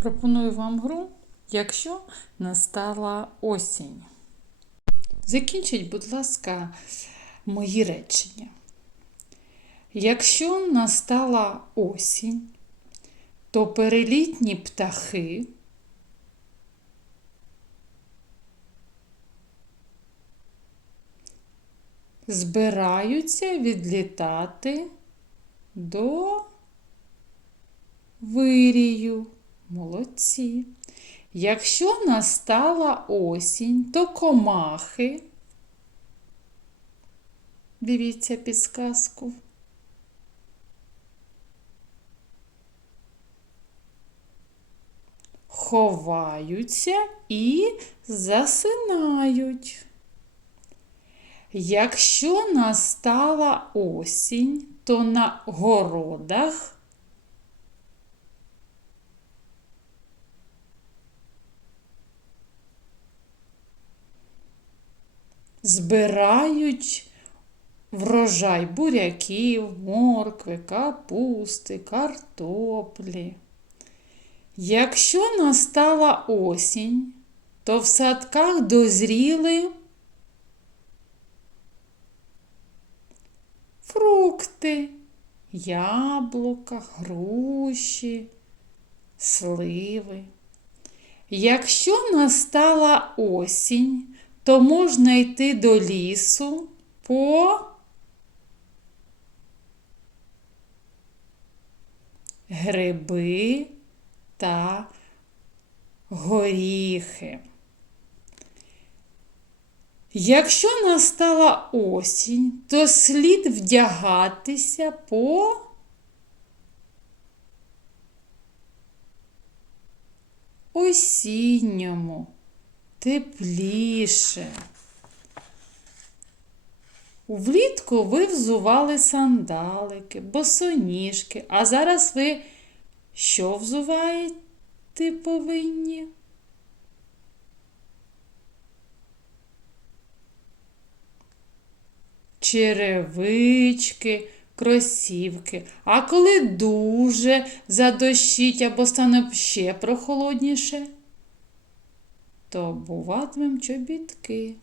Пропоную вам гру, якщо настала осінь. Закінчіть, будь ласка, мої речення. Якщо настала осінь, то перелітні птахи збираються відлітати до вирію. Молодці. Якщо настала осінь, то комахи. Дивіться підсказку. Ховаються і засинають. Якщо настала осінь, то на городах збирають врожай буряків, моркви, капусти, картоплі. Якщо настала осінь, то в садках дозріли фрукти, яблука, груші, сливи. Якщо настала осінь, то можна йти до лісу по гриби та горіхи. Якщо настала осінь, то слід вдягатися по осінньому, тепліше. Влітку ви взували сандалики, босоніжки, а зараз ви що взуваєте повинні? черевички, кросівки. А коли дуже задощить або стане ще прохолодніше, то буватимем чобітки.